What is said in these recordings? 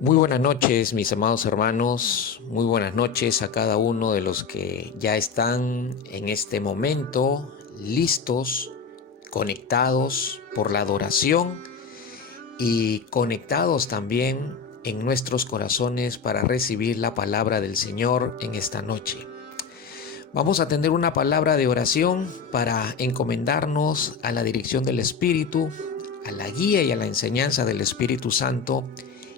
Muy buenas noches, mis amados hermanos. Muy buenas noches a cada uno de los que ya están en este momento listos, conectados por la adoración y conectados también en nuestros corazones para recibir la palabra del Señor en esta noche. Vamos a tener una palabra de oración para encomendarnos a la dirección del Espíritu, a la guía y a la enseñanza del Espíritu Santo,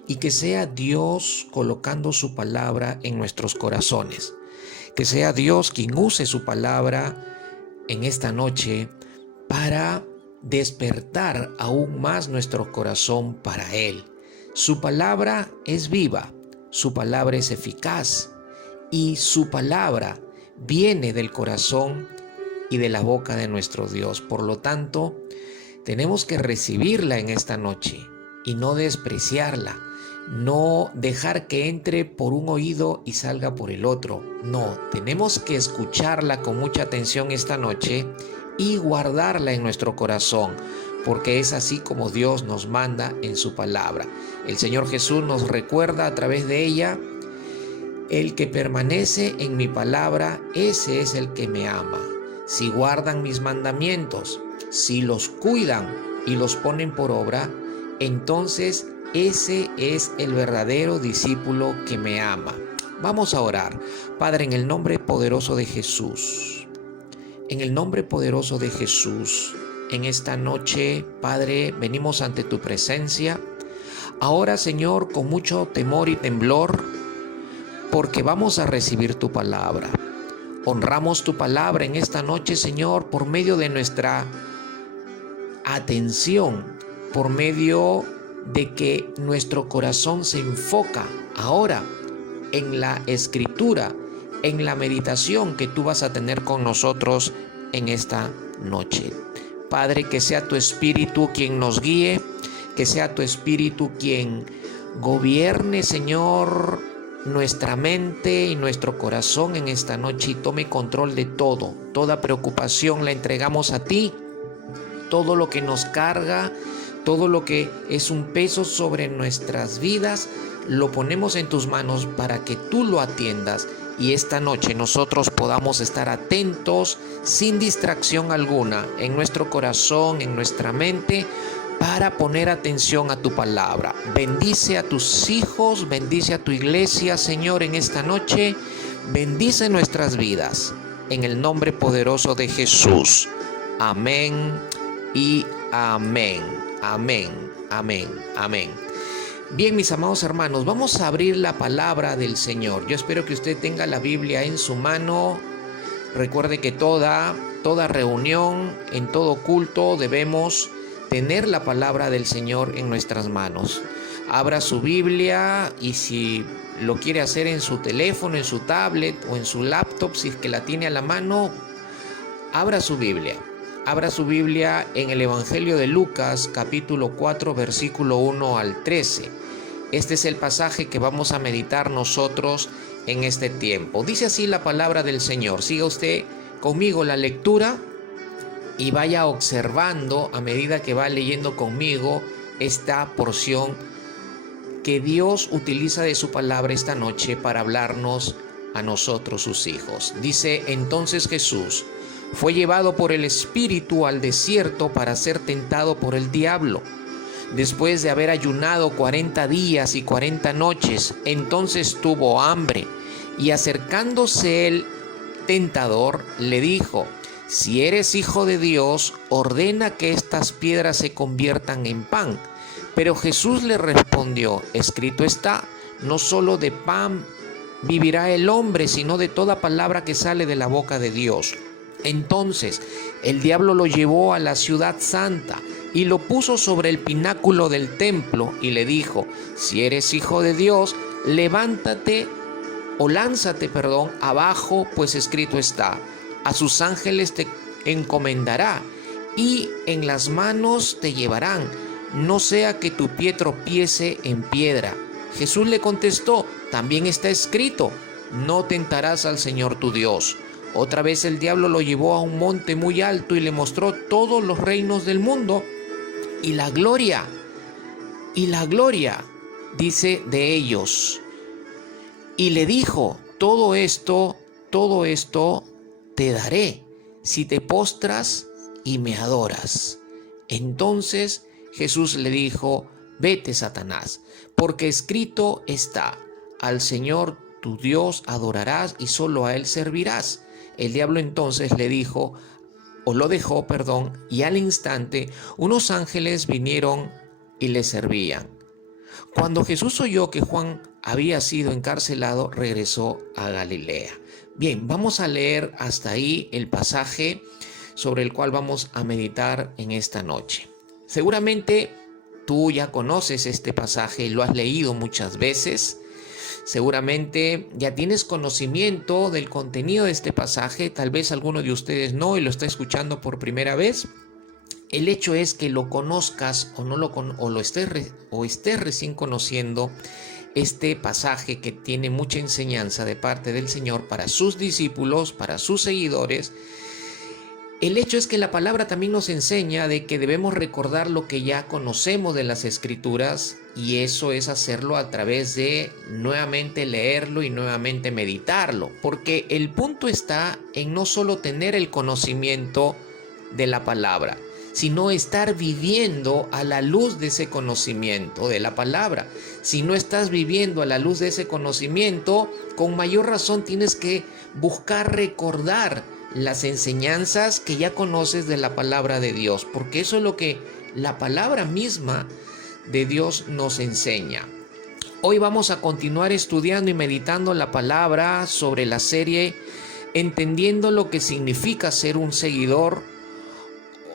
y que sea Dios colocando su palabra en nuestros corazones. Que sea Dios quien use su palabra en esta noche para despertar aún más nuestro corazón para Él. Su palabra es viva, su palabra es eficaz y su palabra viene del corazón y de la boca de nuestro Dios. Por lo tanto, tenemos que recibirla en esta noche y no despreciarla. No dejar que entre por un oído y salga por el otro. No, tenemos que escucharla con mucha atención esta noche y guardarla en nuestro corazón, porque es así como Dios nos manda en su palabra. El Señor Jesús nos recuerda a través de ella: el que permanece en mi palabra, ese es el que me ama. Si guardan mis mandamientos, si los cuidan y los ponen por obra, entonces ese es el verdadero discípulo que me ama. Vamos a orar. Padre, en el nombre poderoso de Jesús, en el nombre poderoso de Jesús, en esta noche, Padre, venimos ante tu presencia. Ahora, Señor, con mucho temor y temblor, porque vamos a recibir tu palabra. Honramos tu palabra en esta noche, Señor, por medio de nuestra atención, por medio de que nuestro corazón se enfoca ahora en la escritura, en la meditación que tú vas a tener con nosotros en esta noche. Padre, que sea tu Espíritu quien nos guíe, que sea tu Espíritu quien gobierne, Señor, nuestra mente y nuestro corazón en esta noche y tome control de todo. Toda preocupación la entregamos a ti, todo lo que nos carga, todo lo que es un peso sobre nuestras vidas, lo ponemos en tus manos para que tú lo atiendas y esta noche nosotros podamos estar atentos, sin distracción alguna, en nuestro corazón, en nuestra mente, para poner atención a tu palabra. Bendice a tus hijos, bendice a tu iglesia, Señor, en esta noche. Bendice nuestras vidas, en el nombre poderoso de Jesús. Amén y amén. Amén, amén, amén. Bien, mis amados hermanos, vamos a abrir la palabra del Señor. Yo espero que usted tenga la Biblia en su mano. Recuerde que toda reunión, en todo culto, debemos tener la palabra del Señor en nuestras manos. Abra su Biblia y si lo quiere hacer en su teléfono, en su tablet o en su laptop, si es que la tiene a la mano, abra su Biblia. Abra su Biblia en el Evangelio de Lucas, capítulo 4, versículo 1 al 13. Este es el pasaje que vamos a meditar nosotros en este tiempo. Dice así la palabra del Señor. Siga usted conmigo la lectura y vaya observando a medida que va leyendo conmigo esta porción que Dios utiliza de su palabra esta noche para hablarnos a nosotros, sus hijos. Dice: entonces Jesús fue llevado por el Espíritu al desierto para ser tentado por el diablo. Después de haber ayunado 40 días y 40 noches, entonces tuvo hambre. Y acercándose el tentador, le dijo: si eres hijo de Dios, ordena que estas piedras se conviertan en pan. Pero Jesús le respondió: escrito está, no solo de pan vivirá el hombre, sino de toda palabra que sale de la boca de Dios. Entonces el diablo lo llevó a la ciudad santa y lo puso sobre el pináculo del templo y le dijo: si eres hijo de Dios, lánzate abajo, pues escrito está: a sus ángeles te encomendará y en las manos te llevarán, no sea que tu pie tropiece en piedra. Jesús le contestó: también está escrito, no tentarás al Señor tu Dios. Otra vez el diablo lo llevó a un monte muy alto y le mostró todos los reinos del mundo y la gloria y la gloria, dice, de ellos. Y le dijo, todo esto te daré si te postras y me adoras. Entonces Jesús le dijo, vete, Satanás, porque escrito está, al Señor tu Dios adorarás y solo a Él servirás. El diablo entonces le dijo, o lo dejó, y al instante unos ángeles vinieron y le servían. Cuando Jesús oyó que Juan había sido encarcelado, regresó a Galilea. Bien, vamos a leer hasta ahí el pasaje sobre el cual vamos a meditar en esta noche. Seguramente tú ya conoces este pasaje, lo has leído muchas veces. Seguramente ya tienes conocimiento del contenido de este pasaje, tal vez alguno de ustedes no y lo está escuchando por primera vez. El hecho es que lo conozcas o estés recién conociendo este pasaje que tiene mucha enseñanza de parte del Señor para sus discípulos, para sus seguidores. El hecho es que la palabra también nos enseña de que debemos recordar lo que ya conocemos de las Escrituras, y eso es hacerlo a través de nuevamente leerlo y nuevamente meditarlo, porque el punto está en no solo tener el conocimiento de la palabra, sino estar viviendo a la luz de ese conocimiento de la palabra. Si no estás viviendo a la luz de ese conocimiento, con mayor razón tienes que buscar recordar las enseñanzas que ya conoces de la palabra de Dios, porque eso es lo que la palabra misma de Dios nos enseña. Hoy vamos a continuar estudiando y meditando la palabra sobre la serie Entendiendo lo que significa ser un seguidor,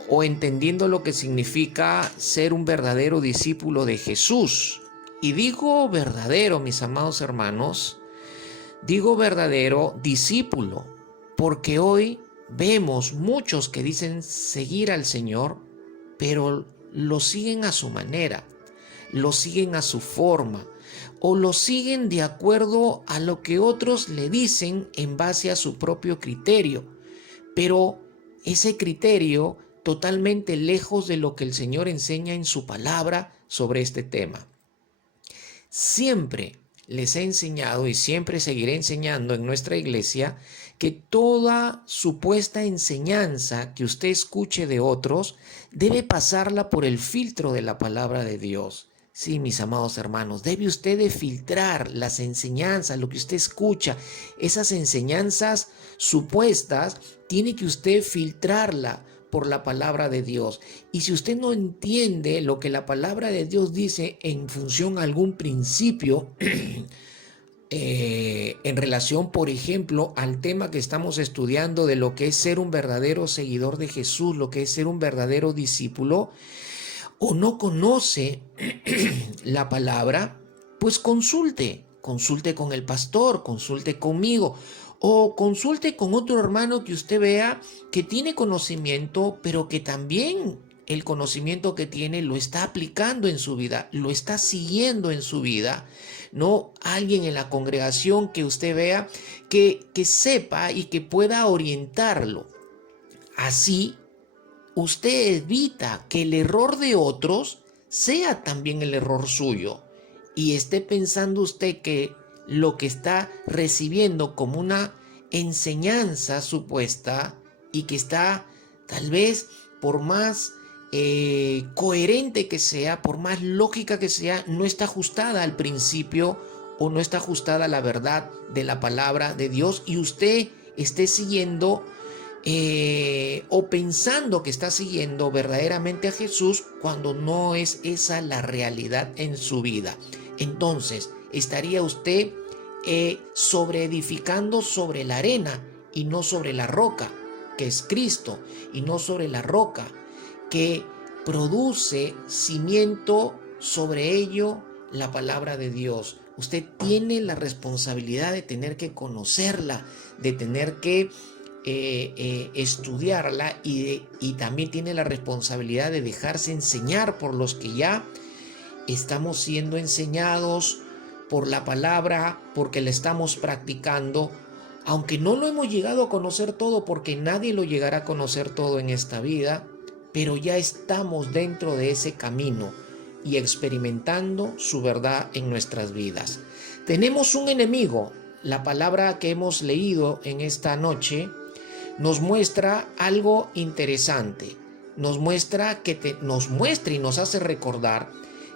o entendiendo lo que significa ser un verdadero discípulo de Jesús. Y digo verdadero, mis amados hermanos, digo verdadero discípulo, porque hoy vemos muchos que dicen seguir al Señor, pero lo siguen a su manera, lo siguen a su forma, o lo siguen de acuerdo a lo que otros le dicen en base a su propio criterio, pero ese criterio totalmente lejos de lo que el Señor enseña en su palabra sobre este tema. Siempre les he enseñado y siempre seguiré enseñando en nuestra iglesia que toda supuesta enseñanza que usted escuche de otros debe pasarla por el filtro de la palabra de Dios. Sí, mis amados hermanos, debe usted de filtrar las enseñanzas, lo que usted escucha, esas enseñanzas supuestas, tiene que usted filtrarla por la palabra de Dios. Y si usted no entiende lo que la palabra de Dios dice en función a algún principio, en relación, por ejemplo, al tema que estamos estudiando de lo que es ser un verdadero seguidor de Jesús, lo que es ser un verdadero discípulo, o no conoce la palabra, pues consulte con el pastor, consulte conmigo, o consulte con otro hermano que usted vea que tiene conocimiento, pero que también el conocimiento que tiene lo está aplicando en su vida, lo está siguiendo en su vida. No alguien en la congregación que usted vea que sepa y que pueda orientarlo. Así, usted evita que el error de otros sea también el error suyo, y esté pensando usted que lo que está recibiendo como una enseñanza supuesta y que está tal vez por más coherente que sea, por más lógica que sea, no está ajustada al principio o no está ajustada a la verdad de la palabra de Dios, y usted esté siguiendo o pensando que está siguiendo verdaderamente a Jesús cuando no es esa la realidad en su vida. Entonces estaría usted sobreedificando sobre la arena y no sobre la roca, que es Cristo, y no sobre la roca que produce cimiento sobre ello la palabra de Dios. Usted tiene la responsabilidad de tener que conocerla, de tener que estudiarla, y también tiene la responsabilidad de dejarse enseñar por los que ya estamos siendo enseñados por la palabra, porque la estamos practicando, aunque no lo hemos llegado a conocer todo, porque nadie lo llegará a conocer todo en esta vida, pero ya estamos dentro de ese camino. y experimentando su verdad en nuestras vidas. Tenemos un enemigo. La palabra que hemos leído en esta noche nos muestra algo interesante. Nos muestra y nos hace recordar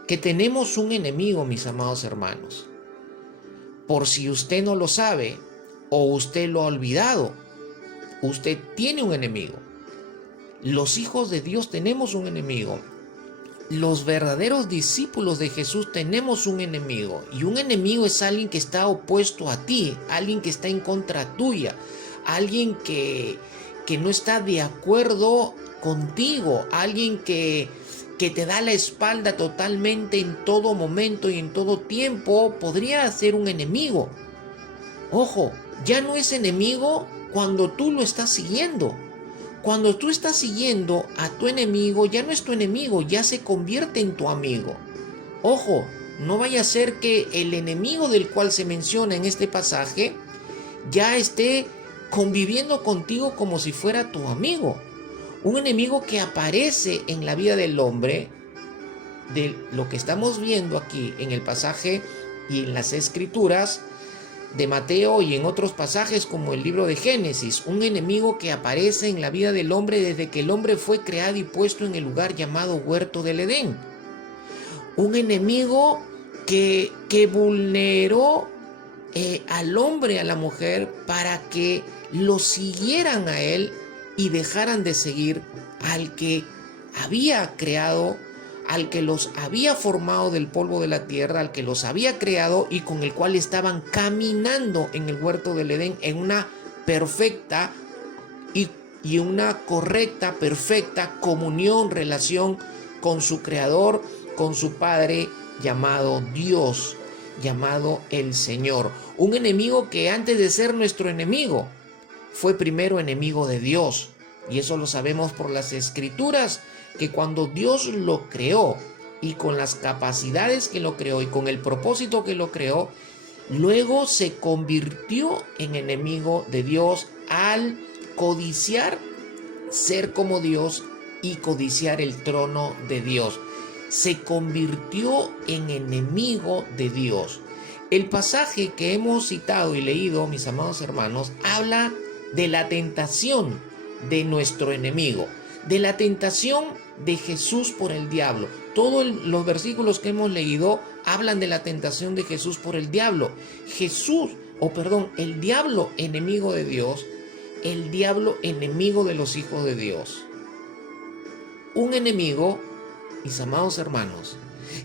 que tenemos un enemigo, mis amados hermanos. Por si usted no lo sabe o usted lo ha olvidado, usted tiene un enemigo. Los hijos de Dios tenemos un enemigo. Los verdaderos discípulos de Jesús tenemos un enemigo. Y un enemigo es alguien que está opuesto a ti, alguien que está en contra tuya, alguien que no está de acuerdo contigo, alguien que te da la espalda totalmente en todo momento y en todo tiempo. Podría ser un enemigo. Ojo, ya no es enemigo cuando tú lo estás siguiendo. Cuando tú estás siguiendo a tu enemigo, ya no es tu enemigo, ya se convierte en tu amigo. Ojo, no vaya a ser que el enemigo del cual se menciona en este pasaje ya esté conviviendo contigo como si fuera tu amigo. Un enemigo que aparece en la vida del hombre, de lo que estamos viendo aquí en el pasaje y en las escrituras de Mateo y en otros pasajes como el libro de Génesis, un enemigo que aparece en la vida del hombre desde que el hombre fue creado y puesto en el lugar llamado Huerto del Edén. Un enemigo que vulneró al hombre, a la mujer, para que lo siguieran a él y dejaran de seguir al que había creado, al que los había formado del polvo de la tierra, al que los había creado y con el cual estaban caminando en el huerto del Edén en una perfecta y una correcta, perfecta comunión, relación con su creador, con su Padre llamado Dios, llamado el Señor. Un enemigo que antes de ser nuestro enemigo fue primero enemigo de Dios. Y eso lo sabemos por las escrituras, que cuando Dios lo creó y con las capacidades que lo creó y con el propósito que lo creó, luego se convirtió en enemigo de Dios al codiciar ser como Dios y codiciar el trono de Dios. Se convirtió en enemigo de Dios. El pasaje que hemos citado y leído, mis amados hermanos, habla de la tentación de nuestro enemigo, de la tentación de Jesús por el diablo. Todos los versículos que hemos leído hablan de la tentación de Jesús por el diablo. El diablo enemigo de Dios, el diablo enemigo de los hijos de Dios. Un enemigo, mis amados hermanos,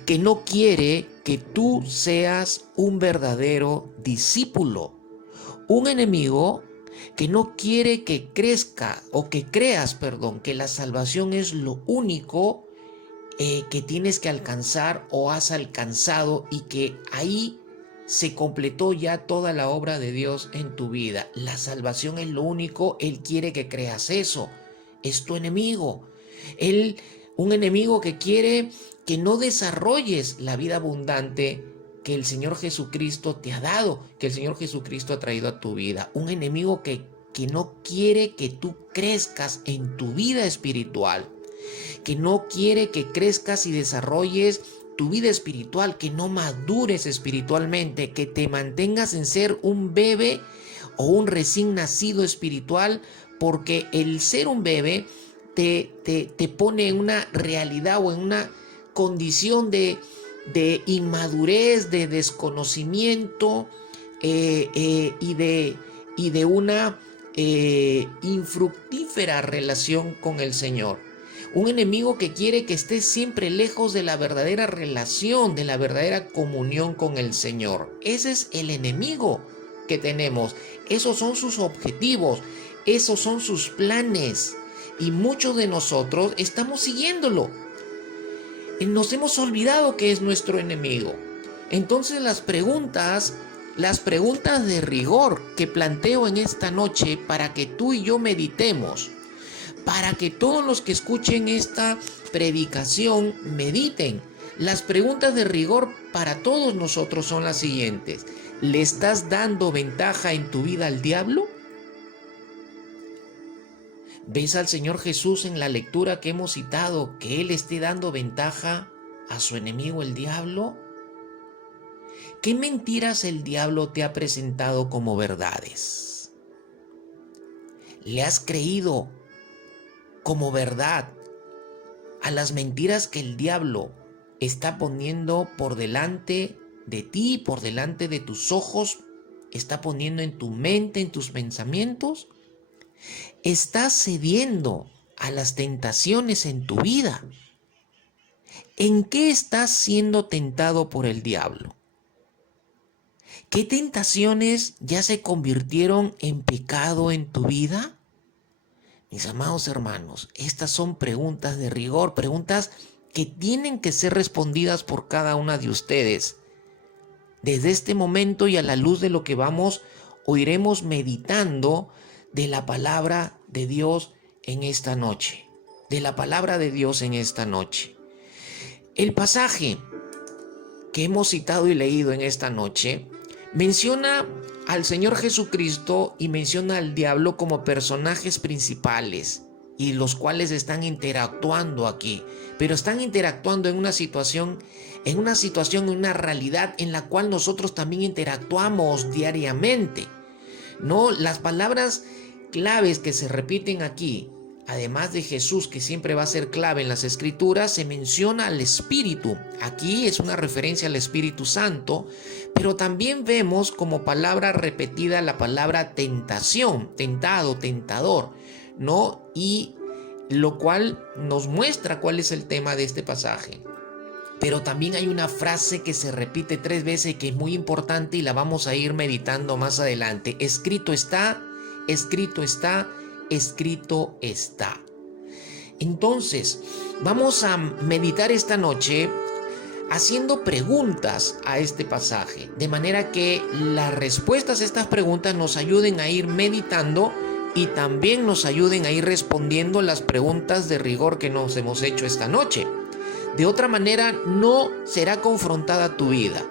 que no quiere que tú seas un verdadero discípulo. Un enemigo que no quiere que crezca o que creas, que la salvación es lo único que tienes que alcanzar o has alcanzado y que ahí se completó ya toda la obra de Dios en tu vida. La salvación es lo único. Él quiere que creas eso. Es tu enemigo. Un enemigo que quiere que no desarrolles la vida abundante que el Señor Jesucristo te ha dado, que el Señor Jesucristo ha traído a tu vida. Un enemigo que no quiere que tú crezcas en tu vida espiritual, que no quiere que crezcas y desarrolles tu vida espiritual, que no madures espiritualmente, que te mantengas en ser un bebé o un recién nacido espiritual, porque el ser un bebé te pone en una realidad o en una condición de inmadurez, de desconocimiento y de una infructífera relación con el Señor. Un enemigo que quiere que estés siempre lejos de la verdadera relación, de la verdadera comunión con el Señor. Ese es el enemigo que tenemos. Esos son sus objetivos, esos son sus planes. Y muchos de nosotros estamos siguiéndolo. Nos hemos olvidado que es nuestro enemigo. Entonces las preguntas de rigor que planteo en esta noche para que tú y yo meditemos, para que todos los que escuchen esta predicación mediten. Las preguntas de rigor para todos nosotros son las siguientes. ¿Le estás dando ventaja en tu vida al diablo? ¿Ves al Señor Jesús en la lectura que hemos citado que Él esté dando ventaja a su enemigo el diablo? ¿Qué mentiras el diablo te ha presentado como verdades? ¿Le has creído como verdad a las mentiras que el diablo está poniendo por delante de ti, por delante de tus ojos, está poniendo en tu mente, en tus pensamientos? ¿Estás cediendo a las tentaciones en tu vida? ¿En qué estás siendo tentado por el diablo? ¿Qué tentaciones ya se convirtieron en pecado en tu vida? Mis amados hermanos, estas son preguntas de rigor, preguntas que tienen que ser respondidas por cada una de ustedes. Desde este momento y a la luz de lo que iremos meditando de la palabra de Dios en esta noche. De la palabra de Dios en esta noche. El pasaje que hemos citado y leído en esta noche menciona al Señor Jesucristo y menciona al diablo como personajes principales y los cuales están interactuando aquí, pero están interactuando en una situación, en una realidad en la cual nosotros también interactuamos diariamente. No, las palabras claves que se repiten aquí, además de Jesús, que siempre va a ser clave en las Escrituras, se menciona al Espíritu. Aquí es una referencia al Espíritu Santo, pero también vemos como palabra repetida la palabra tentación, tentado, tentador, ¿no? Y lo cual nos muestra cuál es el tema de este pasaje. Pero también hay una frase que se repite 3 veces que es muy importante y la vamos a ir meditando más adelante. Escrito está, escrito está, escrito está. Entonces, vamos a meditar esta noche haciendo preguntas a este pasaje, de manera que las respuestas a estas preguntas nos ayuden a ir meditando y también nos ayuden a ir respondiendo las preguntas de rigor que nos hemos hecho esta noche. De otra manera, no será confrontada tu vida.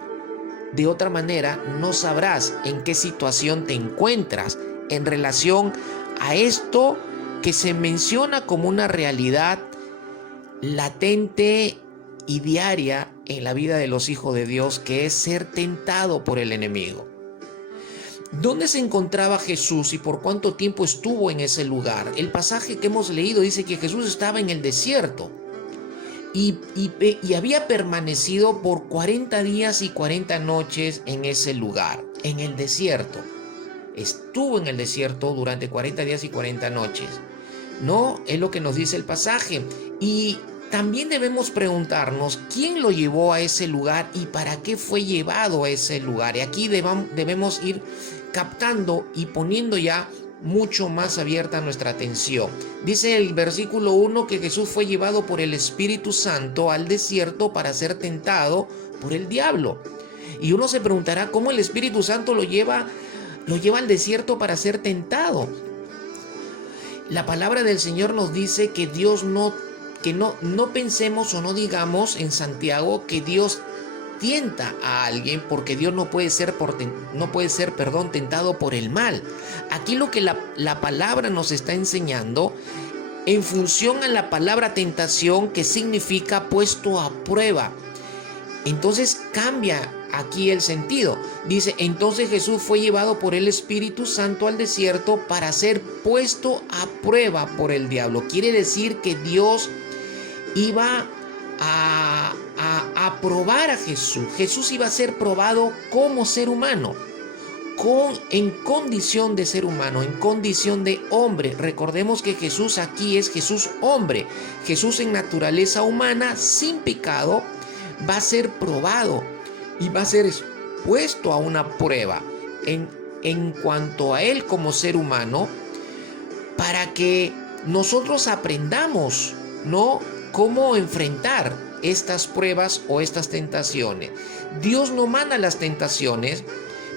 De otra manera, no sabrás en qué situación te encuentras en relación a esto que se menciona como una realidad latente y diaria en la vida de los hijos de Dios, que es ser tentado por el enemigo. ¿Dónde se encontraba Jesús y por cuánto tiempo estuvo en ese lugar? El pasaje que hemos leído dice que Jesús estaba en el desierto y había permanecido por 40 días y 40 noches en ese lugar, en el desierto. Estuvo en el desierto durante 40 días y 40 noches. No, es lo que nos dice el pasaje. Y también debemos preguntarnos quién lo llevó a ese lugar y para qué fue llevado a ese lugar. Y aquí debemos ir captando y poniendo ya mucho más abierta nuestra atención. Dice el versículo 1 que Jesús fue llevado por el Espíritu Santo al desierto para ser tentado por el diablo. Y uno se preguntará cómo el Espíritu Santo lo lleva al desierto para ser tentado. La palabra del Señor nos dice que no pensemos o no digamos en Santiago que Dios tienta a alguien, porque Dios no puede ser tentado por el mal. Aquí lo que la palabra nos está enseñando en función a la palabra tentación, que significa puesto a prueba. Entonces cambia aquí el sentido. Dice, entonces Jesús fue llevado por el Espíritu Santo al desierto para ser puesto a prueba por el diablo. Quiere decir que Dios iba a probar a Jesús. Jesús iba a ser probado como ser humano, en condición de ser humano, en condición de hombre. Recordemos que Jesús aquí es Jesús hombre. Jesús en naturaleza humana, sin pecado, va a ser probado y va a ser expuesto a una prueba en cuanto a él como ser humano, para que nosotros aprendamos, ¿no?, cómo enfrentar estas pruebas o estas tentaciones. Dios no manda las tentaciones,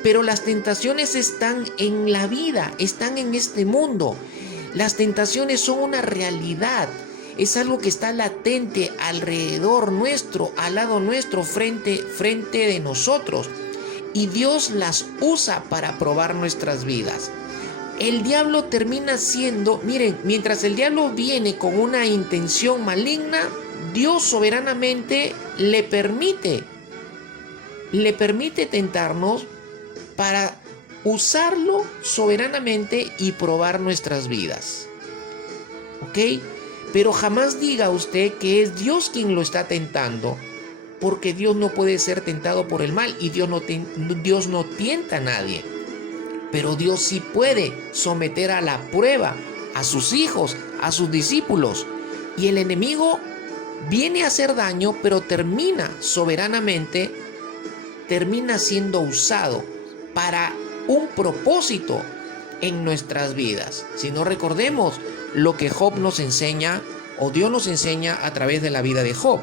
pero las tentaciones están en la vida, están en este mundo. Las tentaciones son una realidad. Es algo que está latente alrededor nuestro, al lado nuestro, frente de nosotros. Y Dios las usa para probar nuestras vidas. El diablo termina siendo, miren, mientras el diablo viene con una intención maligna, Dios soberanamente le permite tentarnos para usarlo soberanamente y probar nuestras vidas. ¿Ok? Pero jamás diga usted que es Dios quien lo está tentando, porque Dios no puede ser tentado por el mal y Dios no tienta a nadie. Pero Dios sí puede someter a la prueba a sus hijos, a sus discípulos. Y el enemigo viene a hacer daño, pero termina siendo usado para un propósito en nuestras vidas. Si no, recordemos lo que Job nos enseña, o Dios nos enseña a través de la vida de Job.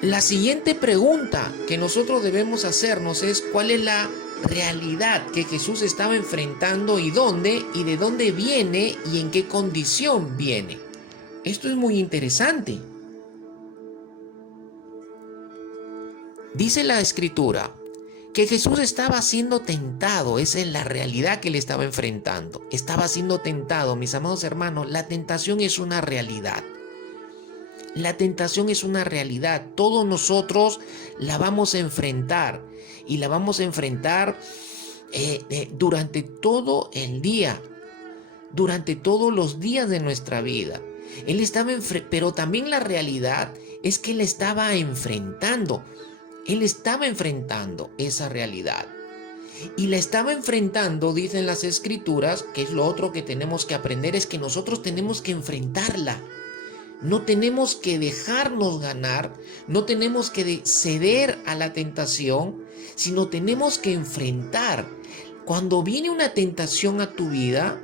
La siguiente pregunta que nosotros debemos hacernos es: ¿cuál es la realidad que Jesús estaba enfrentando y dónde y de dónde viene y en qué condición viene? Esto es muy interesante. Dice la Escritura que Jesús estaba siendo tentado. Esa es la realidad que le estaba enfrentando. Estaba siendo tentado, mis amados hermanos. La tentación es una realidad. La tentación es una realidad. Todos nosotros la vamos a enfrentar. Y la vamos a enfrentar durante todo el día. Durante todos los días de nuestra vida. Pero también la realidad es que Él estaba enfrentando. Él estaba enfrentando esa realidad. Y la estaba enfrentando, dicen las Escrituras, que es lo otro que tenemos que aprender, es que nosotros tenemos que enfrentarla. No tenemos que dejarnos ganar, no tenemos que ceder a la tentación, sino tenemos que enfrentar. Cuando viene una tentación a tu vida,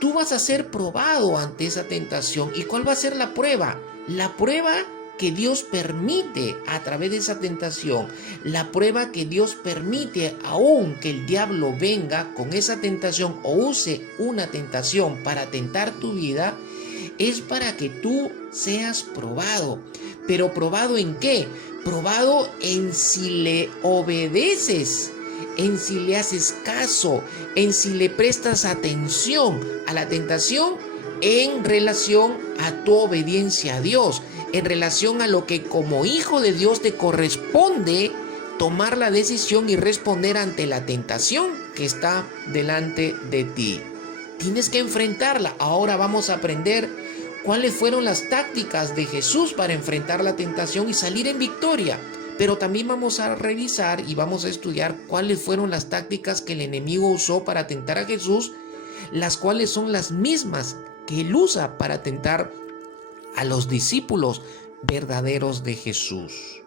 tú vas a ser probado ante esa tentación. ¿Y cuál va a ser la prueba? La prueba que Dios permite a través de esa tentación, la prueba que Dios permite aún que el diablo venga con esa tentación o use una tentación para tentar tu vida, es para que tú seas probado. ¿Pero probado en qué? Probado en si le obedeces, en si le haces caso, en si le prestas atención a la tentación en relación a tu obediencia a Dios, en relación a lo que como hijo de Dios te corresponde tomar la decisión y responder ante la tentación que está delante de ti. Tienes que enfrentarla. Ahora vamos a aprender cuáles fueron las tácticas de Jesús para enfrentar la tentación y salir en victoria. Pero también vamos a revisar y vamos a estudiar cuáles fueron las tácticas que el enemigo usó para tentar a Jesús, las cuales son las mismas que él usa para tentar a los discípulos verdaderos de Jesús.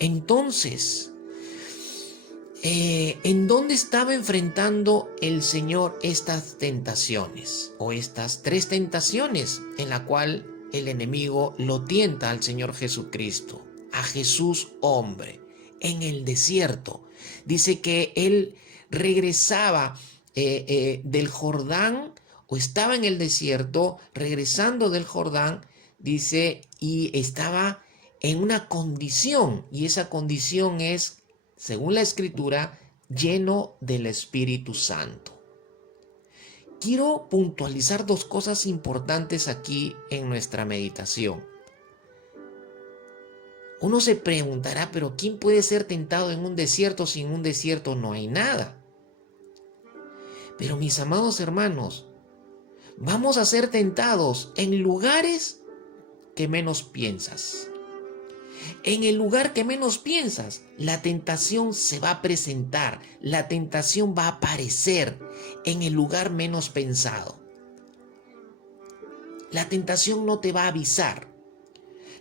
Entonces, ¿en dónde estaba enfrentando el Señor estas tentaciones? O estas tres tentaciones en la cual el enemigo lo tienta al Señor Jesucristo, a Jesús hombre, en el desierto. Dice que él regresaba del Jordán, o estaba en el desierto, regresando del Jordán, dice, y estaba en una condición, y esa condición es, según la Escritura, lleno del Espíritu Santo. Quiero puntualizar dos cosas importantes aquí en nuestra meditación. Uno se preguntará, pero ¿quién puede ser tentado en un desierto si en un desierto no hay nada? Pero mis amados hermanos, vamos a ser tentados en lugares que menos piensas. En el lugar que menos piensas, la tentación se va a presentar, la tentación va a aparecer en el lugar menos pensado. La tentación no te va a avisar,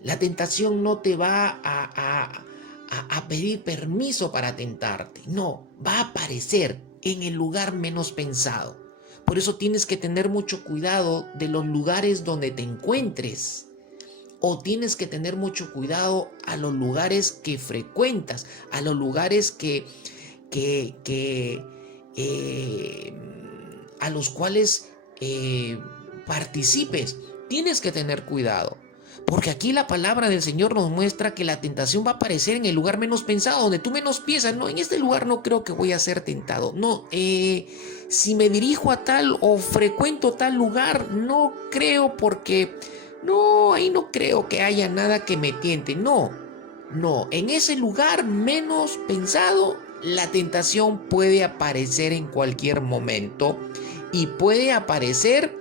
la tentación no te va a pedir permiso para tentarte, no, va a aparecer en el lugar menos pensado. Por eso tienes que tener mucho cuidado de los lugares donde te encuentres. O tienes que tener mucho cuidado a los lugares que frecuentas, a los lugares a los cuales participes. Tienes que tener cuidado, porque aquí la palabra del Señor nos muestra que la tentación va a aparecer en el lugar menos pensado, donde tú menos piensas. No, en este lugar no creo que voy a ser tentado. No, si me dirijo a tal o frecuento tal lugar, no creo, porque no, ahí no creo que haya nada que me tiente. No, no, en ese lugar menos pensado, la tentación puede aparecer en cualquier momento y puede aparecer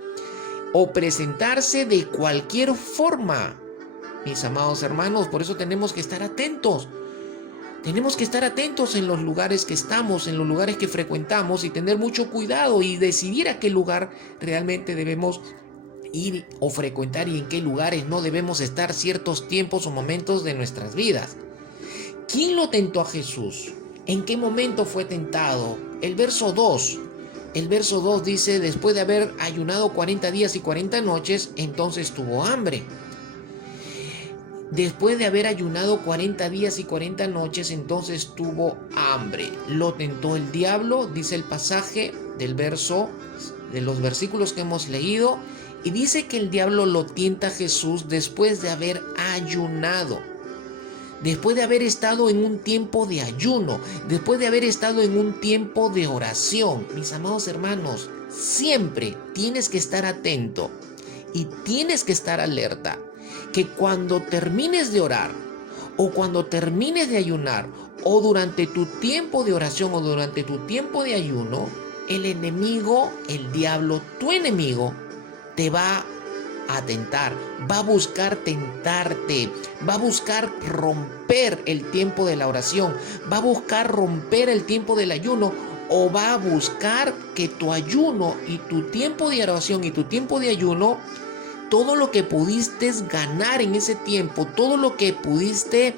o presentarse de cualquier forma. Mis amados hermanos, por eso tenemos que estar atentos. Tenemos que estar atentos en los lugares que estamos, en los lugares que frecuentamos y tener mucho cuidado y decidir a qué lugar realmente debemos ir o frecuentar y en qué lugares no debemos estar ciertos tiempos o momentos de nuestras vidas. ¿Quién lo tentó a Jesús? ¿En qué momento fue tentado? El verso 2 dice, después de haber ayunado 40 días y 40 noches, entonces tuvo hambre. Después de haber ayunado 40 días y 40 noches, entonces tuvo hambre. Lo tentó el diablo, dice el pasaje de los versículos que hemos leído, y dice que el diablo lo tienta a Jesús después de haber ayunado. Después de haber estado en un tiempo de ayuno, después de haber estado en un tiempo de oración. Mis amados hermanos, siempre tienes que estar atento y tienes que estar alerta, que cuando termines de orar o cuando termines de ayunar o durante tu tiempo de oración o durante tu tiempo de ayuno, el enemigo, el diablo, tu enemigo, te va a tentar, va a buscar tentarte, va a buscar romper el tiempo de la oración, va a buscar romper el tiempo del ayuno o va a buscar que tu ayuno y tu tiempo de oración y tu tiempo de ayuno, todo lo que pudiste ganar en ese tiempo, todo lo que pudiste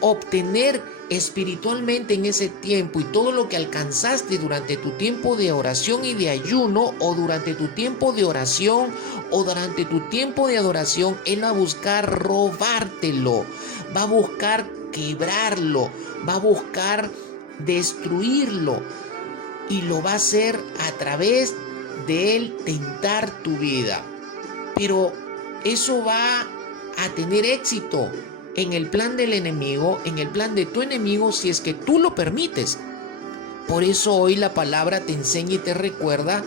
obtener espiritualmente en ese tiempo y todo lo que alcanzaste durante tu tiempo de oración y de ayuno o durante tu tiempo de oración o durante tu tiempo de adoración, Él va a buscar robártelo, va a buscar quebrarlo, va a buscar destruirlo y lo va a hacer a través de Él tentar tu vida. Pero eso va a tener éxito en el plan del enemigo, en el plan de tu enemigo, si es que tú lo permites. Por eso hoy la palabra te enseña y te recuerda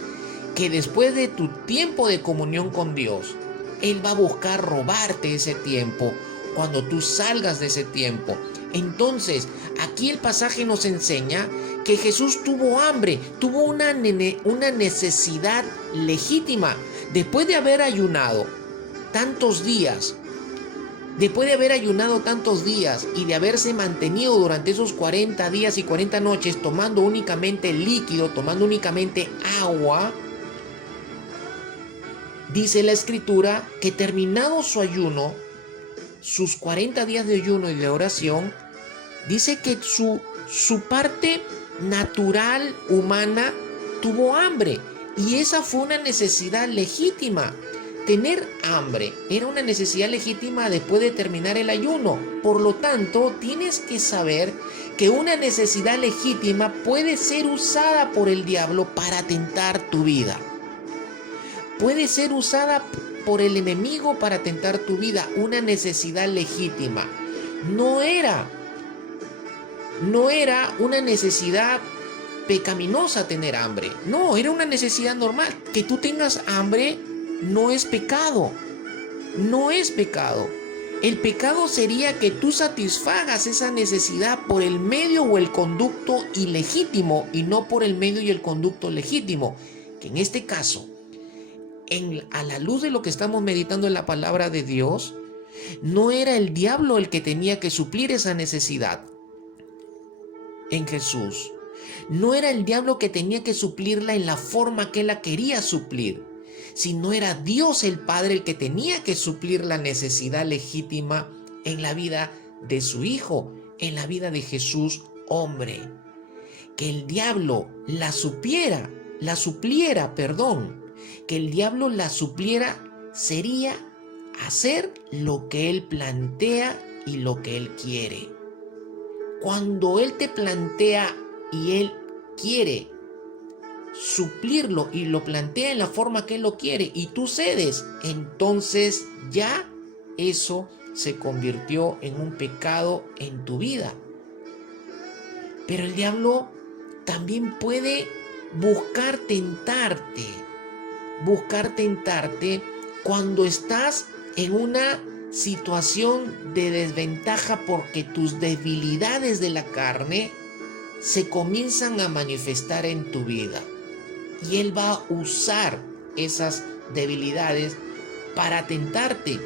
que después de tu tiempo de comunión con Dios, Él va a buscar robarte ese tiempo cuando tú salgas de ese tiempo. Entonces, aquí el pasaje nos enseña que Jesús tuvo hambre, tuvo una necesidad legítima. Después de haber ayunado tantos días, y de haberse mantenido durante esos 40 días y 40 noches tomando únicamente líquido, tomando únicamente agua, dice la Escritura que terminado su ayuno, sus 40 días de ayuno y de oración, dice que su parte natural humana tuvo hambre y esa fue una necesidad legítima. Tener hambre era una necesidad legítima después de terminar el ayuno. Por lo tanto, tienes que saber que una necesidad legítima puede ser usada por el diablo para tentar tu vida. Puede ser usada por el enemigo para tentar tu vida. Una necesidad legítima. No era una necesidad pecaminosa tener hambre. No, era una necesidad normal. Que tú tengas hambre no es pecado. No es pecado. El pecado sería que tú satisfagas esa necesidad por el medio o el conducto ilegítimo y no por el medio y el conducto legítimo. Que en este caso, a la luz de lo que estamos meditando en la palabra de Dios, no era el diablo el que tenía que suplir esa necesidad en Jesús. No era el diablo que tenía que suplirla en la forma que él la quería suplir, sino era Dios el Padre el que tenía que suplir la necesidad legítima en la vida de su Hijo, en la vida de Jesús, hombre. Que el diablo la supliera, que el diablo la supliera sería hacer lo que él plantea y lo que él quiere. Cuando él te plantea y él quiere suplirlo y lo plantea en la forma que él lo quiere y tú cedes, entonces ya eso se convirtió en un pecado en tu vida. Pero el diablo también puede buscar tentarte Cuando estás en una situación de desventaja porque tus debilidades de la carne se comienzan a manifestar en tu vida. Y Él va a usar esas debilidades para tentarte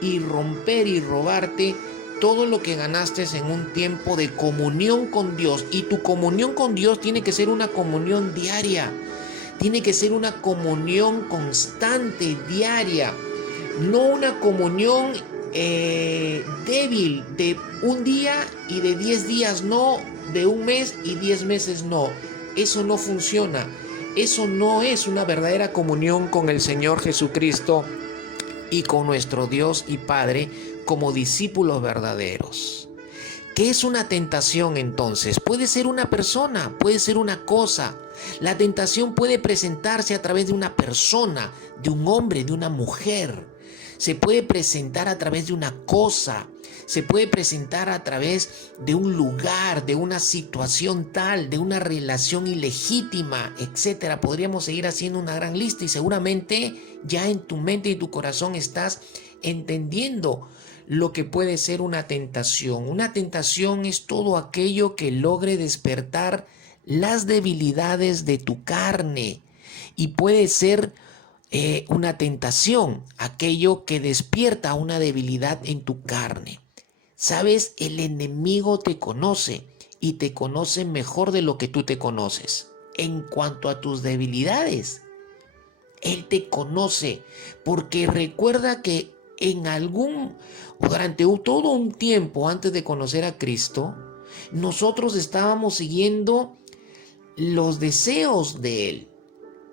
y romper y robarte todo lo que ganaste en un tiempo de comunión con Dios. Y tu comunión con Dios tiene que ser una comunión diaria. Tiene que ser una comunión constante, diaria. No una comunión débil de un día y de 10 días, no, de un mes y 10 meses, no. Eso no funciona. Eso no es una verdadera comunión con el Señor Jesucristo y con nuestro Dios y Padre como discípulos verdaderos. ¿Qué es una tentación entonces? Puede ser una persona, puede ser una cosa. La tentación puede presentarse a través de una persona, de un hombre, de una mujer. Se puede presentar a través de una cosa. Se puede presentar a través de un lugar, de una situación tal, de una relación ilegítima, etcétera. Podríamos seguir haciendo una gran lista y seguramente ya en tu mente y tu corazón estás entendiendo lo que puede ser una tentación. Una tentación es todo aquello que logre despertar las debilidades de tu carne y puede ser una tentación, aquello que despierta una debilidad en tu carne. Sabes, el enemigo te conoce y te conoce mejor de lo que tú te conoces. En cuanto a tus debilidades, Él te conoce, porque recuerda que durante todo un tiempo antes de conocer a Cristo, nosotros estábamos siguiendo los deseos de Él.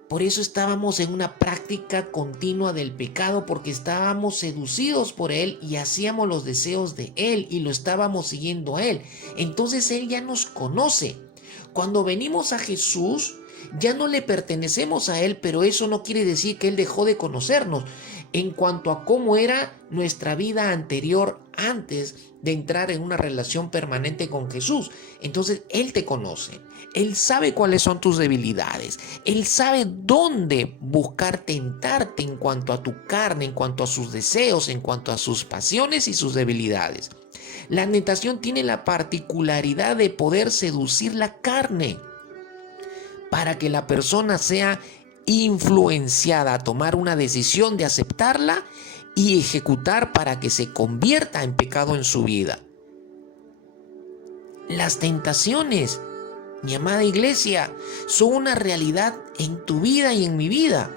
Por eso estábamos en una práctica continua del pecado, porque estábamos seducidos por Él y hacíamos los deseos de Él y lo estábamos siguiendo a Él. Entonces Él ya nos conoce. Cuando venimos a Jesús, ya no le pertenecemos a Él, pero eso no quiere decir que Él dejó de conocernos en cuanto a cómo era nuestra vida anterior antes de entrar en una relación permanente con Jesús. Entonces Él te conoce. Él sabe cuáles son tus debilidades. Él sabe dónde buscar tentarte en cuanto a tu carne, en cuanto a sus deseos, en cuanto a sus pasiones y sus debilidades. La tentación tiene la particularidad de poder seducir la carne para que la persona sea influenciada a tomar una decisión de aceptarla y ejecutar para que se convierta en pecado en su vida. Las tentaciones, mi amada iglesia, son una realidad en tu vida y en mi vida.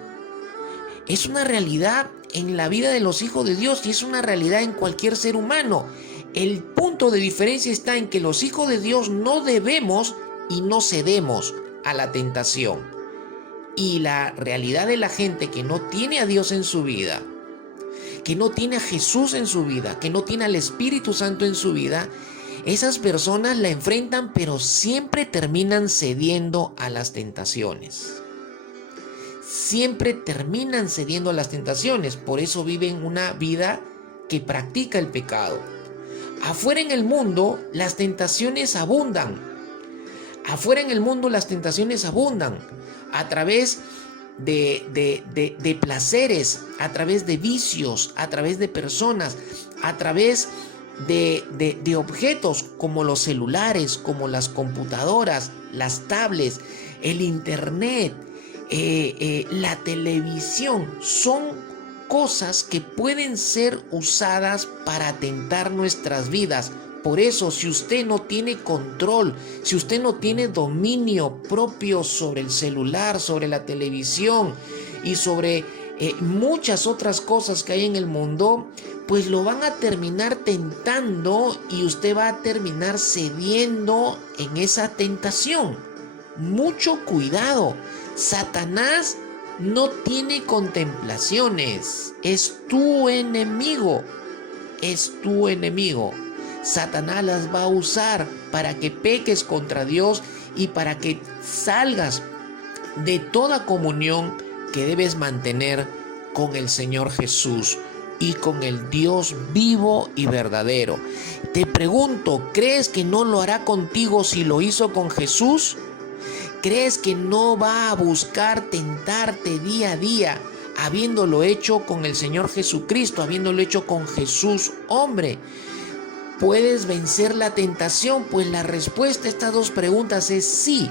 Es una realidad en la vida de los hijos de Dios y es una realidad en cualquier ser humano. El punto de diferencia está en que los hijos de Dios no debemos y no cedemos a la tentación. Y la realidad de la gente que no tiene a Dios en su vida, que no tiene a Jesús en su vida, que no tiene al Espíritu Santo en su vida, esas personas la enfrentan, pero siempre terminan cediendo a las tentaciones. Siempre terminan cediendo a las tentaciones. Por eso viven una vida que practica el pecado. Afuera en el mundo, las tentaciones abundan. Afuera en el mundo, las tentaciones abundan. A través de placeres, a través de vicios, a través de personas, a través de objetos como los celulares, como las computadoras, las tablets, el internet, la televisión. Son cosas que pueden ser usadas para atentar nuestras vidas. Por eso, si usted no tiene control, si usted no tiene dominio propio sobre el celular, sobre la televisión y sobre muchas otras cosas que hay en el mundo, pues lo van a terminar tentando y usted va a terminar cediendo en esa tentación. Mucho cuidado. Satanás no tiene contemplaciones. Es tu enemigo. Es tu enemigo. Satanás las va a usar para que peques contra Dios y para que salgas de toda comunión que debes mantener con el Señor Jesús y con el Dios vivo y verdadero. Te pregunto, ¿crees que no lo hará contigo si lo hizo con Jesús? ¿Crees que no va a buscar tentarte día a día habiéndolo hecho con el Señor Jesucristo, habiéndolo hecho con Jesús hombre. ¿Puedes vencer la tentación? Pues la respuesta a estas dos preguntas es sí.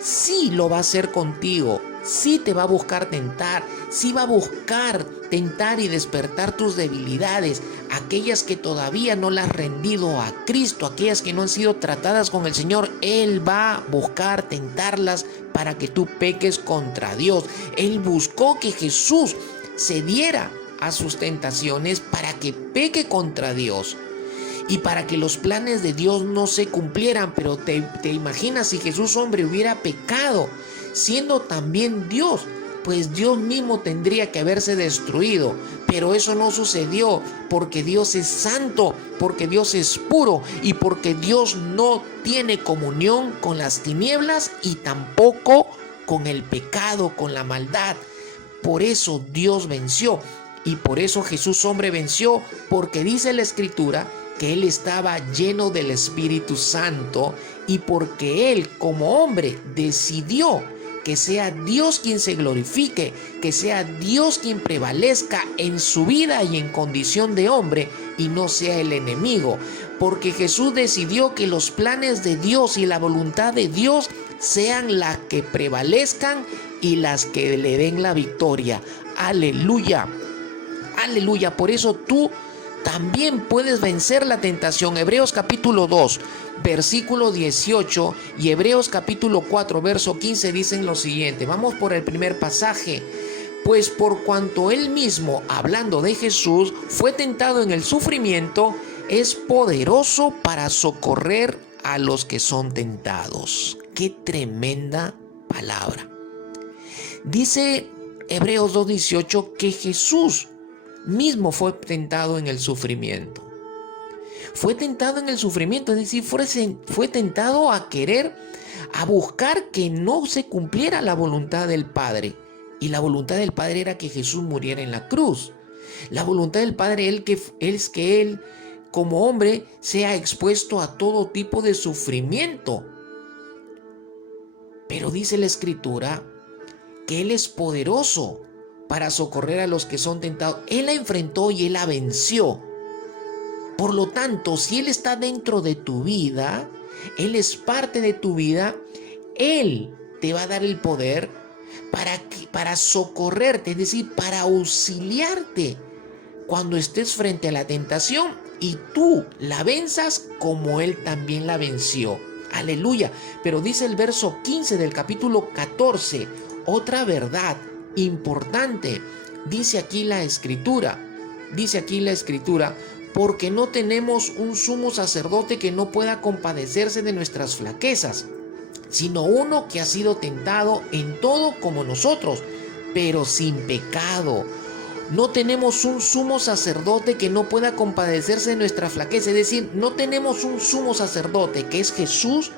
Sí lo va a hacer contigo. Sí te va a buscar tentar. Sí va a buscar tentar y despertar tus debilidades. Aquellas que todavía no las has rendido a Cristo. Aquellas que no han sido tratadas con el Señor. Él va a buscar tentarlas para que tú peques contra Dios. Él buscó que Jesús se diera a sus tentaciones para que peque contra Dios. Y para que los planes de Dios no se cumplieran. Pero te imaginas si Jesús hombre hubiera pecado, siendo también Dios, pues Dios mismo tendría que haberse destruido. Pero eso no sucedió, porque Dios es santo, porque Dios es puro y porque Dios no tiene comunión con las tinieblas y tampoco con el pecado, con la maldad. Por eso Dios venció y por eso Jesús hombre venció, porque dice la Escritura que Él estaba lleno del Espíritu Santo y porque Él como hombre decidió que sea Dios quien se glorifique, que sea Dios quien prevalezca en su vida y en condición de hombre y no sea el enemigo. Porque Jesús decidió que los planes de Dios y la voluntad de Dios sean las que prevalezcan y las que le den la victoria. Aleluya, aleluya. Por eso tú también puedes vencer la tentación. Hebreos capítulo 2, versículo 18 y Hebreos capítulo 4, verso 15 dicen lo siguiente. Vamos por el primer pasaje. Pues por cuanto Él mismo, hablando de Jesús, fue tentado en el sufrimiento, es poderoso para socorrer a los que son tentados. ¡Qué tremenda palabra! Dice Hebreos 2:18 que Jesús mismo fue tentado en el sufrimiento. Fue tentado en el sufrimiento, es decir, fue tentado a buscar que no se cumpliera la voluntad del Padre. Y la voluntad del Padre era que Jesús muriera en la cruz. La voluntad del Padre es que Él, como hombre, sea expuesto a todo tipo de sufrimiento. Pero dice la Escritura que Él es poderoso para socorrer a los que son tentados. Él la enfrentó y Él la venció. Por lo tanto, si Él está dentro de tu vida, Él es parte de tu vida, Él te va a dar el poder para socorrerte, es decir, para auxiliarte cuando estés frente a la tentación y tú la venzas como Él también la venció. Aleluya. Pero dice el verso 15 del capítulo 14, otra verdad importante. Dice aquí la Escritura, porque no tenemos un sumo sacerdote que no pueda compadecerse de nuestras flaquezas, sino uno que ha sido tentado en todo como nosotros, pero sin pecado. No tenemos un sumo sacerdote que no pueda compadecerse de nuestra flaqueza, es decir, no tenemos un sumo sacerdote que es Jesús,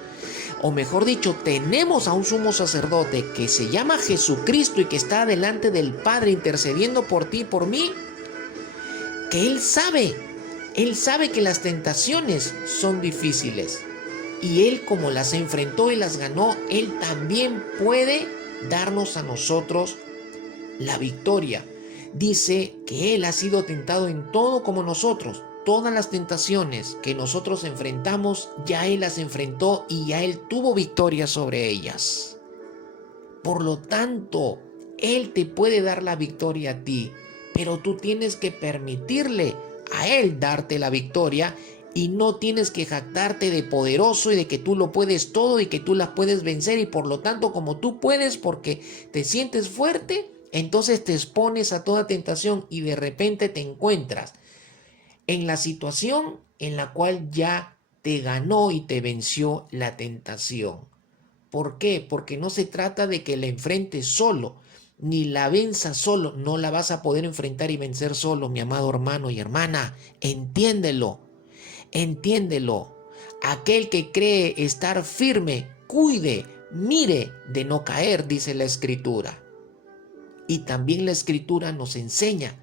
o mejor dicho, tenemos a un sumo sacerdote que se llama Jesucristo y que está delante del Padre intercediendo por ti y por mí, que Él sabe que las tentaciones son difíciles y Él, como las enfrentó y las ganó, Él también puede darnos a nosotros la victoria. Dice que Él ha sido tentado en todo como nosotros. Todas las tentaciones que nosotros enfrentamos, ya Él las enfrentó y ya Él tuvo victoria sobre ellas. Por lo tanto, Él te puede dar la victoria a ti, pero tú tienes que permitirle a Él darte la victoria y no tienes que jactarte de poderoso y de que tú lo puedes todo y que tú las puedes vencer y por lo tanto como tú puedes porque te sientes fuerte, entonces te expones a toda tentación y de repente te encuentras en la situación en la cual ya te ganó y te venció la tentación. ¿Por qué? Porque no se trata de que la enfrentes solo, ni la venzas solo. No la vas a poder enfrentar y vencer solo, mi amado hermano y hermana. Entiéndelo, entiéndelo. Aquel que cree estar firme, cuide, mire de no caer, dice la Escritura. Y también la Escritura nos enseña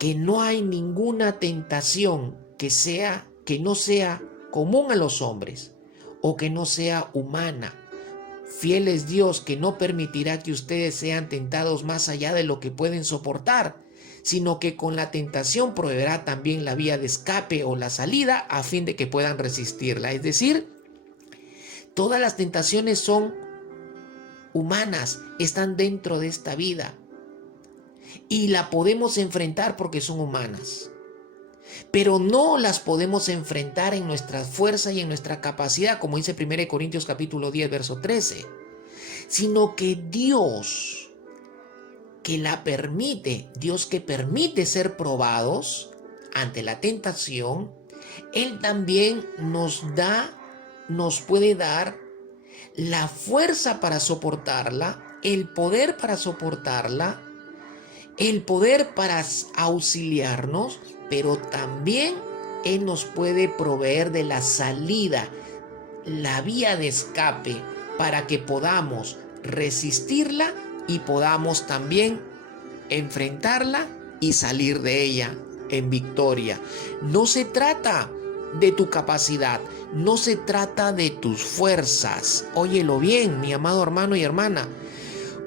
que no hay ninguna tentación que no sea común a los hombres o que no sea humana. Fiel es Dios, que no permitirá que ustedes sean tentados más allá de lo que pueden soportar, sino que con la tentación proveerá también la vía de escape o la salida a fin de que puedan resistirla. Es decir, todas las tentaciones son humanas, están dentro de esta vida y la podemos enfrentar porque son humanas. Pero no las podemos enfrentar en nuestra fuerza y en nuestra capacidad, como dice 1 Corintios capítulo 10, verso 13, sino que Dios que la permite, Dios que permite ser probados ante la tentación, Él también nos puede dar la fuerza para soportarla, el poder para soportarla, el poder para auxiliarnos, pero también Él nos puede proveer de la salida, la vía de escape, para que podamos resistirla y podamos también enfrentarla y salir de ella en victoria. No se trata de tu capacidad, no se trata de tus fuerzas. Óyelo bien, mi amado hermano y hermana.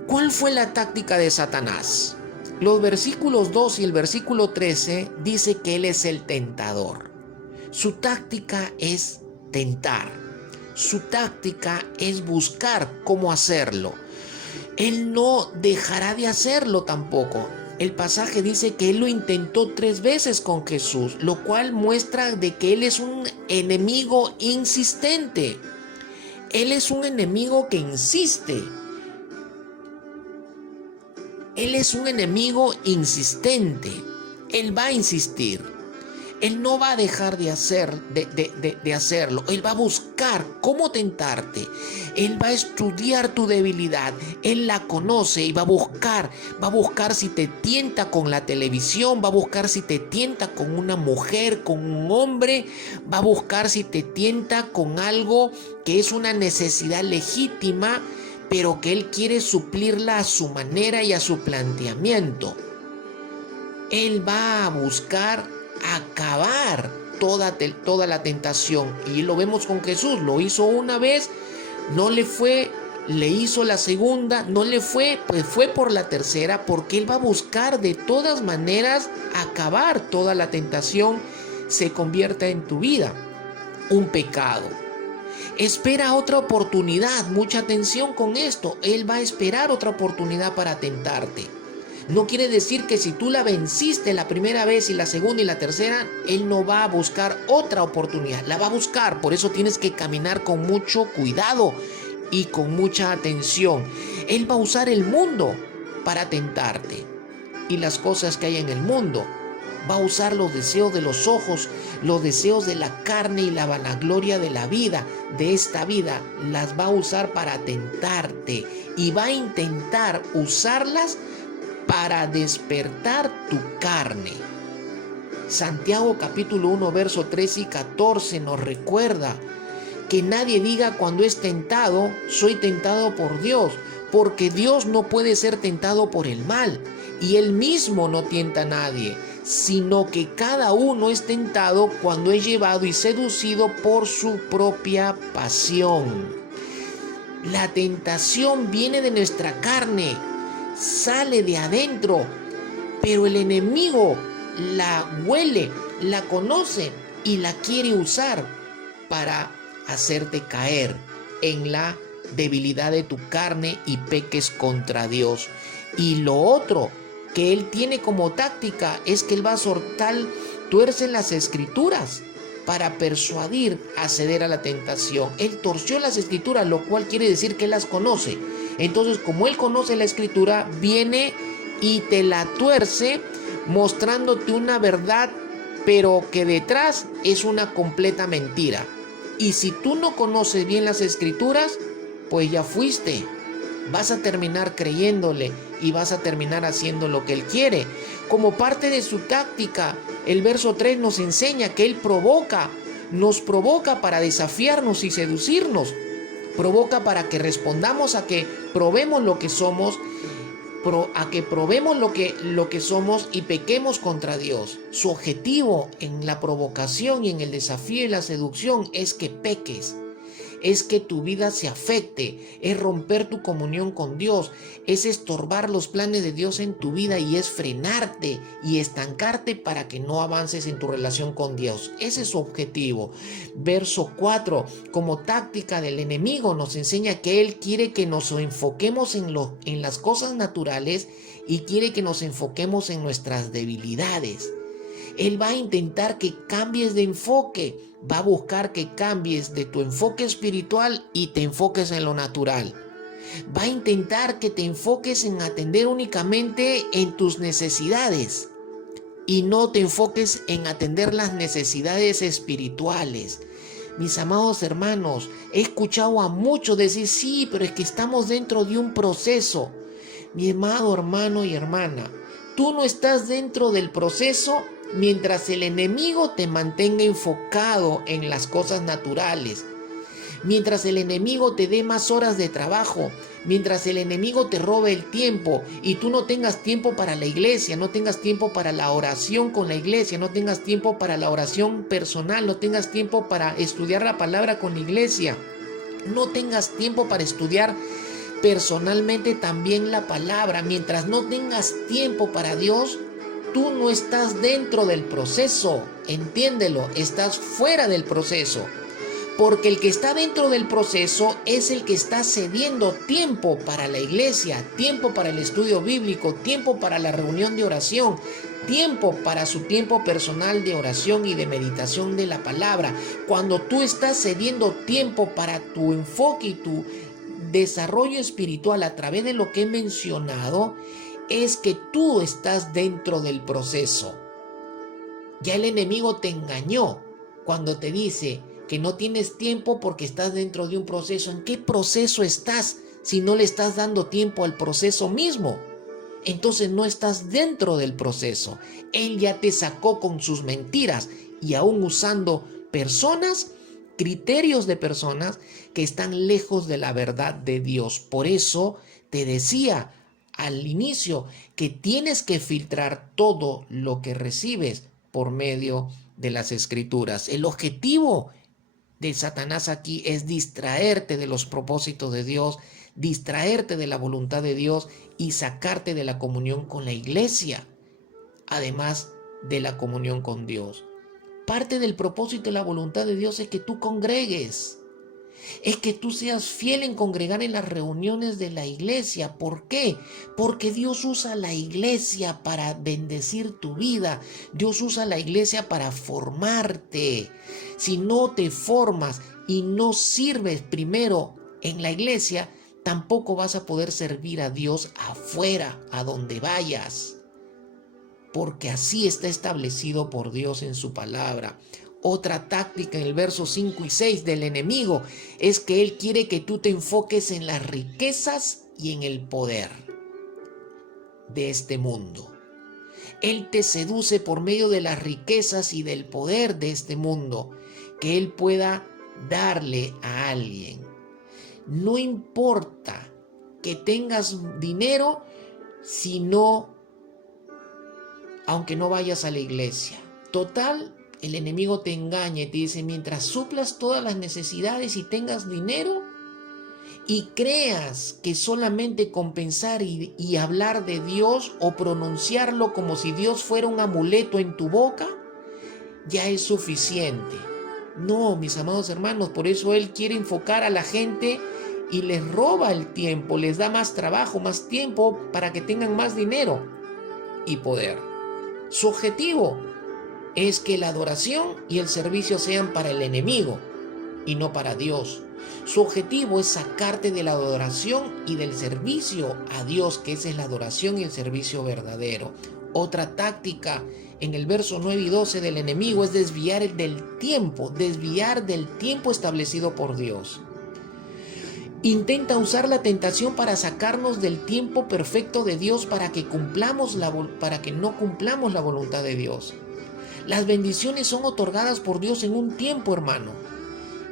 ¿Cuál fue la táctica de Satanás? Los versículos 2 y el versículo 13 dice que él es el tentador. Su táctica es tentar. Su táctica es buscar cómo hacerlo. Él no dejará de hacerlo tampoco. El pasaje dice que él lo intentó 3 veces con Jesús, lo cual muestra de que él es un enemigo insistente. Él es un enemigo que insiste. Él es un enemigo insistente. Él va a insistir. Él no va a dejar de hacerlo. Él va a buscar cómo tentarte. Él va a estudiar tu debilidad. Él la conoce y va a buscar si te tienta con la televisión, va a buscar si te tienta con una mujer, con un hombre, va a buscar si te tienta con algo que es una necesidad legítima, pero que él quiere suplirla a su manera y a su planteamiento. Él va a buscar acabar toda la tentación, y lo vemos con Jesús. Lo hizo una vez, no le fue, le hizo la segunda, no le fue, pues fue por la tercera, porque él va a buscar de todas maneras acabar toda la tentación, se convierta en tu vida un pecado. Espera otra oportunidad, mucha atención con esto. Él va a esperar otra oportunidad para tentarte. No quiere decir que si tú la venciste la primera vez y la segunda y la tercera, él no va a buscar otra oportunidad, la va a buscar. Por eso tienes que caminar con mucho cuidado y con mucha atención. Él va a usar el mundo para tentarte y las cosas que hay en el mundo. Va a usar los deseos de los ojos, los deseos de la carne y la vanagloria de la vida, de esta vida. Las va a usar para tentarte y va a intentar usarlas para despertar tu carne. Santiago capítulo 1 verso 13 y 14 nos recuerda que nadie diga cuando es tentado, soy tentado por Dios, porque Dios no puede ser tentado por el mal, y él mismo no tienta a nadie, sino que cada uno es tentado cuando es llevado y seducido por su propia pasión. La tentación viene de nuestra carne, sale de adentro, pero el enemigo la huele, la conoce y la quiere usar para hacerte caer en la debilidad de tu carne y peques contra Dios. Y lo otro que él tiene como táctica es que él va a soltar, tuerce las escrituras para persuadir a ceder a la tentación. Él torció las escrituras, lo cual quiere decir que él las conoce. Entonces, como él conoce la escritura, viene y te la tuerce mostrándote una verdad, pero que detrás es una completa mentira. Y si tú no conoces bien las escrituras, pues ya fuiste. Vas a terminar creyéndole y vas a terminar haciendo lo que él quiere. Como parte de su táctica, el verso 3 nos enseña que él nos provoca para desafiarnos y seducirnos. Provoca para que respondamos a que probemos lo que somos, lo que somos y pequemos contra Dios. Su objetivo en la provocación y en el desafío y la seducción es que peques, es que tu vida se afecte, es romper tu comunión con Dios, es estorbar los planes de Dios en tu vida y es frenarte y estancarte para que no avances en tu relación con Dios. Ese es su objetivo. Verso 4, como táctica del enemigo nos enseña que él quiere que nos enfoquemos en las cosas naturales y quiere que nos enfoquemos en nuestras debilidades. Él va a intentar que cambies de enfoque, va a buscar que cambies de tu enfoque espiritual y te enfoques en lo natural. Va a intentar que te enfoques en atender únicamente en tus necesidades y no te enfoques en atender las necesidades espirituales. Mis amados hermanos, he escuchado a muchos decir, sí, pero es que estamos dentro de un proceso. Mi amado hermano y hermana, tú no estás dentro del proceso mientras el enemigo te mantenga enfocado en las cosas naturales, mientras el enemigo te dé más horas de trabajo, mientras el enemigo te robe el tiempo y tú no tengas tiempo para la iglesia, no tengas tiempo para la oración con la iglesia, no tengas tiempo para la oración personal, no tengas tiempo para estudiar la palabra con la iglesia, no tengas tiempo para estudiar personalmente también la palabra, mientras no tengas tiempo para Dios, tú no estás dentro del proceso, entiéndelo, estás fuera del proceso. Porque el que está dentro del proceso es el que está cediendo tiempo para la iglesia, tiempo para el estudio bíblico, tiempo para la reunión de oración, tiempo para su tiempo personal de oración y de meditación de la palabra. Cuando tú estás cediendo tiempo para tu enfoque y tu desarrollo espiritual a través de lo que he mencionado, es que tú estás dentro del proceso. Ya el enemigo te engañó cuando te dice que no tienes tiempo porque estás dentro de un proceso. ¿En qué proceso estás si no le estás dando tiempo al proceso mismo? Entonces no estás dentro del proceso. Él ya te sacó con sus mentiras y aún usando personas, criterios de personas que están lejos de la verdad de Dios. Por eso te decía al inicio que tienes que filtrar todo lo que recibes por medio de las escrituras. El objetivo de Satanás aquí es distraerte de los propósitos de Dios, distraerte de la voluntad de Dios y sacarte de la comunión con la iglesia, además de la comunión con Dios. Parte del propósito y la voluntad de Dios es que tú congregues, es que tú seas fiel en congregar en las reuniones de la iglesia. ¿Por qué? Porque Dios usa la iglesia para bendecir tu vida. Dios usa la iglesia para formarte. Si no te formas y no sirves primero en la iglesia, tampoco vas a poder servir a Dios afuera, a donde vayas. Porque así está establecido por Dios en su palabra. Otra táctica en el verso 5 y 6 del enemigo es que él quiere que tú te enfoques en las riquezas y en el poder de este mundo. Él te seduce por medio de las riquezas y del poder de este mundo, que él pueda darle a alguien. No importa que tengas dinero, sino aunque no vayas a la iglesia. Total, el enemigo te engaña y te dice, mientras suplas todas las necesidades y tengas dinero y creas que solamente con pensar y hablar de Dios o pronunciarlo como si Dios fuera un amuleto en tu boca, ya es suficiente. No, mis amados hermanos, por eso Él quiere enfocar a la gente y les roba el tiempo, les da más trabajo, más tiempo para que tengan más dinero y poder. Su objetivo es que la adoración y el servicio sean para el enemigo y no para Dios. Su objetivo es sacarte de la adoración y del servicio a Dios, que esa es la adoración y el servicio verdadero. Otra táctica en el verso 9 y 12 del enemigo es desviar del tiempo establecido por Dios. Intenta usar la tentación para sacarnos del tiempo perfecto de Dios para que no cumplamos la voluntad de Dios. Las bendiciones son otorgadas por Dios en un tiempo, hermano,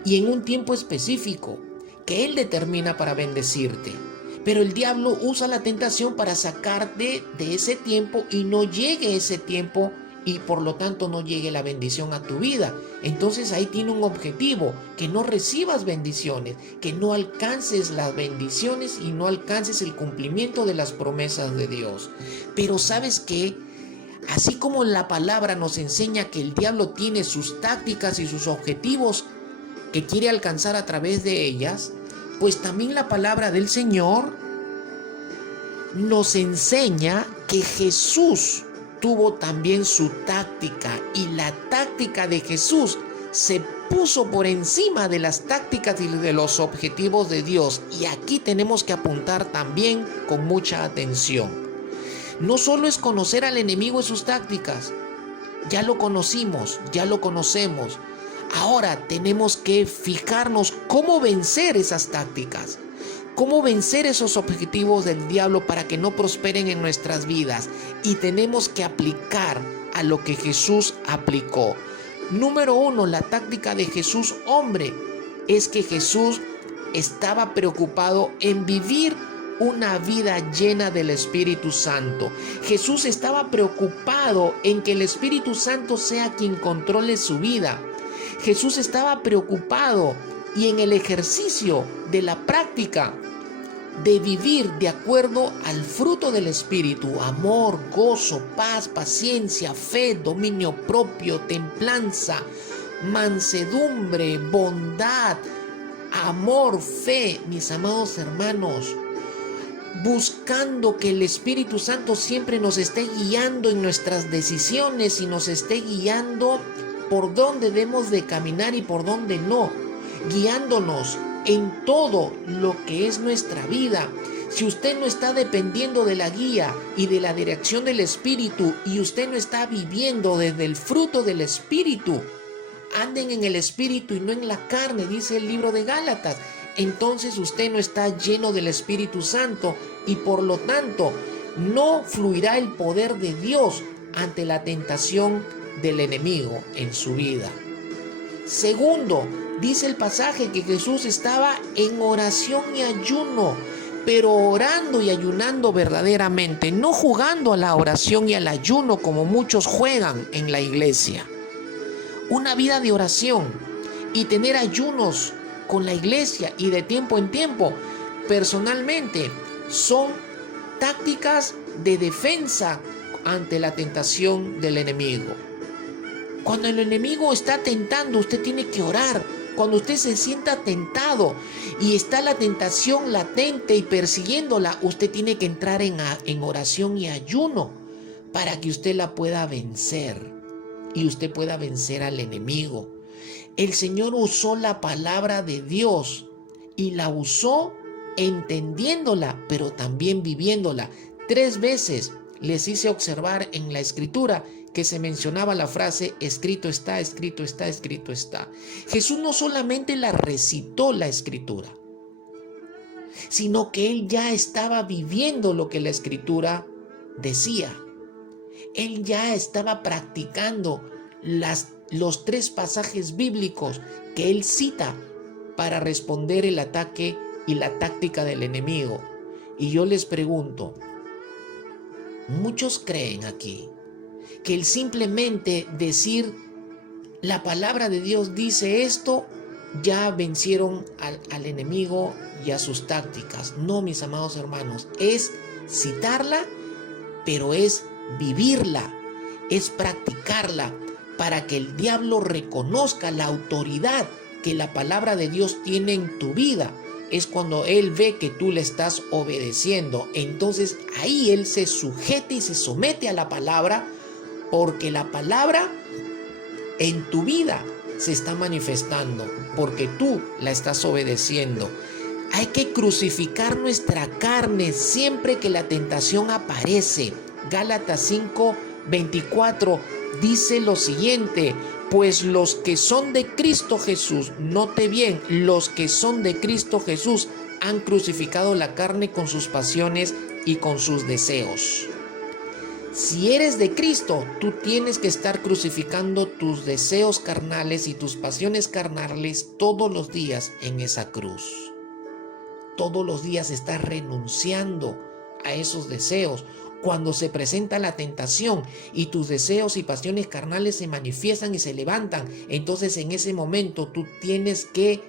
y en un tiempo específico que Él determina para bendecirte. Pero el diablo usa la tentación para sacarte de ese tiempo y no llegue ese tiempo y por lo tanto no llegue la bendición a tu vida. Entonces ahí tiene un objetivo, que no recibas bendiciones, que no alcances las bendiciones y no alcances el cumplimiento de las promesas de Dios. Pero ¿sabes qué? Así como la palabra nos enseña que el diablo tiene sus tácticas y sus objetivos que quiere alcanzar a través de ellas, pues también la palabra del Señor nos enseña que Jesús tuvo también su táctica, y la táctica de Jesús se puso por encima de las tácticas y de los objetivos de Dios. Y aquí tenemos que apuntar también con mucha atención. No solo es conocer al enemigo y sus tácticas, ya lo conocimos, ya lo conocemos. Ahora tenemos que fijarnos cómo vencer esas tácticas. Cómo vencer esos objetivos del diablo para que no prosperen en nuestras vidas. Y tenemos que aplicar a lo que Jesús aplicó. Número 1, la táctica de Jesús, hombre, es que Jesús estaba preocupado en vivir una vida llena del Espíritu Santo. Jesús estaba preocupado en que el Espíritu Santo sea quien controle su vida. Jesús estaba preocupado y en el ejercicio de la práctica de vivir de acuerdo al fruto del Espíritu: amor, gozo, paz, paciencia, fe, dominio propio, templanza, mansedumbre, bondad, amor, fe, mis amados hermanos, buscando que el Espíritu Santo siempre nos esté guiando en nuestras decisiones y nos esté guiando por dónde debemos de caminar y por dónde no, guiándonos en todo lo que es nuestra vida. Si usted no está dependiendo de la guía y de la dirección del Espíritu, y usted no está viviendo desde el fruto del Espíritu, anden en el Espíritu y no en la carne, dice el libro de Gálatas, entonces usted no está lleno del Espíritu Santo y por lo tanto no fluirá el poder de Dios ante la tentación del enemigo en su vida. Segundo, dice el pasaje que Jesús estaba en oración y ayuno, pero orando y ayunando verdaderamente, no jugando a la oración y al ayuno como muchos juegan en la iglesia. Una vida de oración y tener ayunos con la iglesia y de tiempo en tiempo, personalmente, son tácticas de defensa ante la tentación del enemigo. Cuando el enemigo está tentando, usted tiene que orar. Cuando usted se sienta tentado y está la tentación latente y persiguiéndola, usted tiene que entrar en oración y ayuno para que usted la pueda vencer y usted pueda vencer al enemigo. El Señor usó la palabra de Dios y la usó entendiéndola, pero también viviéndola. 3 veces les hice observar en la Escritura que se mencionaba la frase: escrito está, escrito está, escrito está. Jesús no solamente la recitó la Escritura, sino que Él ya estaba viviendo lo que la Escritura decía. Él ya estaba practicando los 3 pasajes bíblicos que Él cita para responder el ataque y la táctica del enemigo. Y yo les pregunto, muchos creen aquí que el simplemente decir la palabra de Dios dice esto, ya vencieron al enemigo y a sus tácticas. No, mis amados hermanos, es citarla, pero es vivirla, es practicarla, para que el diablo reconozca la autoridad que la palabra de Dios tiene en tu vida. Es cuando él ve que tú le estás obedeciendo. Entonces ahí él se sujeta y se somete a la palabra, porque la palabra en tu vida se está manifestando, porque tú la estás obedeciendo. Hay que crucificar nuestra carne siempre que la tentación aparece. Gálatas 5:24 dice lo siguiente: pues los que son de Cristo Jesús, note bien, los que son de Cristo Jesús han crucificado la carne con sus pasiones y con sus deseos. Si eres de Cristo, tú tienes que estar crucificando tus deseos carnales y tus pasiones carnales todos los días en esa cruz. Todos los días estás renunciando a esos deseos. Cuando se presenta la tentación y tus deseos y pasiones carnales se manifiestan y se levantan, entonces en ese momento tú tienes que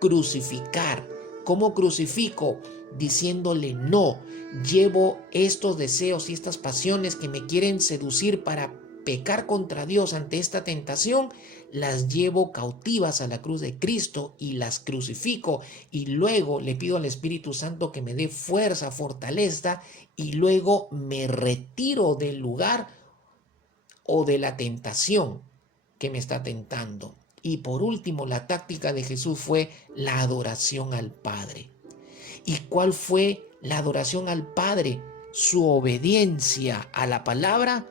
crucificar. ¿Cómo crucifico? Diciéndole no. Llevo estos deseos y estas pasiones que me quieren seducir para pecar contra Dios ante esta tentación, las llevo cautivas a la cruz de Cristo y las crucifico, y luego le pido al Espíritu Santo que me dé fuerza, fortaleza, y luego me retiro del lugar o de la tentación que me está tentando. Y por último, la táctica de Jesús fue la adoración al Padre. ¿Y cuál fue la adoración al Padre? Su obediencia a la palabra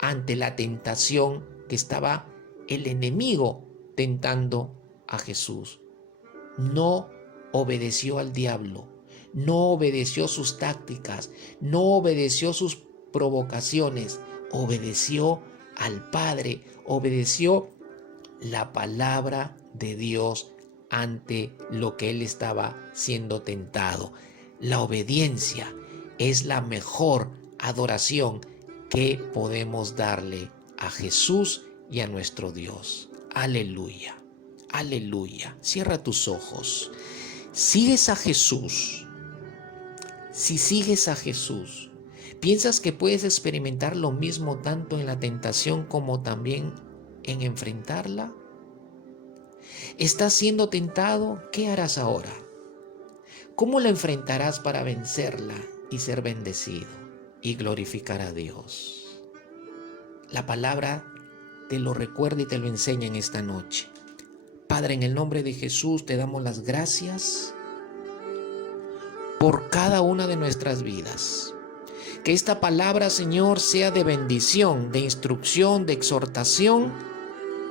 ante la tentación que estaba el enemigo tentando a Jesús. No obedeció al diablo, no obedeció sus tácticas, no obedeció sus provocaciones, obedeció al Padre, obedeció la palabra de Dios ante lo que él estaba siendo tentado. La obediencia es la mejor adoración que podemos darle a Jesús y a nuestro Dios. Aleluya, aleluya. Cierra tus ojos. ¿Sigues a Jesús? Si sigues a Jesús, ¿piensas que puedes experimentar lo mismo tanto en la tentación como también en enfrentarla? ¿Estás siendo tentado? ¿Qué harás ahora? ¿Cómo la enfrentarás para vencerla y ser bendecido y glorificar a Dios? La palabra te lo recuerda y te lo enseña en esta noche. Padre, en el nombre de Jesús te damos las gracias por cada una de nuestras vidas. Que esta palabra, Señor, sea de bendición, de instrucción, de exhortación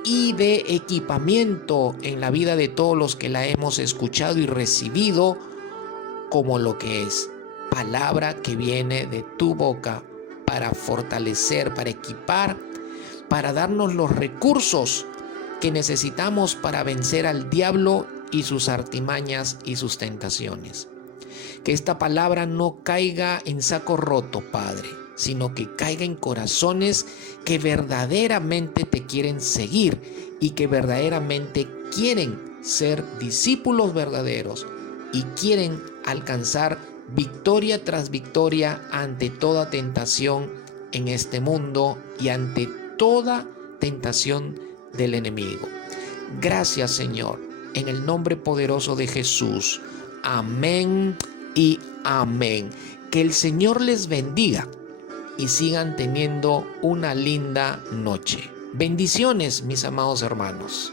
y de equipamiento en la vida de todos los que la hemos escuchado y recibido como lo que es palabra que viene de tu boca para fortalecer, para equipar, para darnos los recursos que necesitamos para vencer al diablo y sus artimañas y sus tentaciones. Que esta palabra no caiga en saco roto, Padre, sino que caiga en corazones que verdaderamente te quieren seguir y que verdaderamente quieren ser discípulos verdaderos y quieren alcanzar victoria tras victoria ante toda tentación en este mundo y ante toda tentación del enemigo. Gracias, Señor, en el nombre poderoso de Jesús. Amén y amén. Que el Señor les bendiga y sigan teniendo una linda noche. Bendiciones, mis amados hermanos.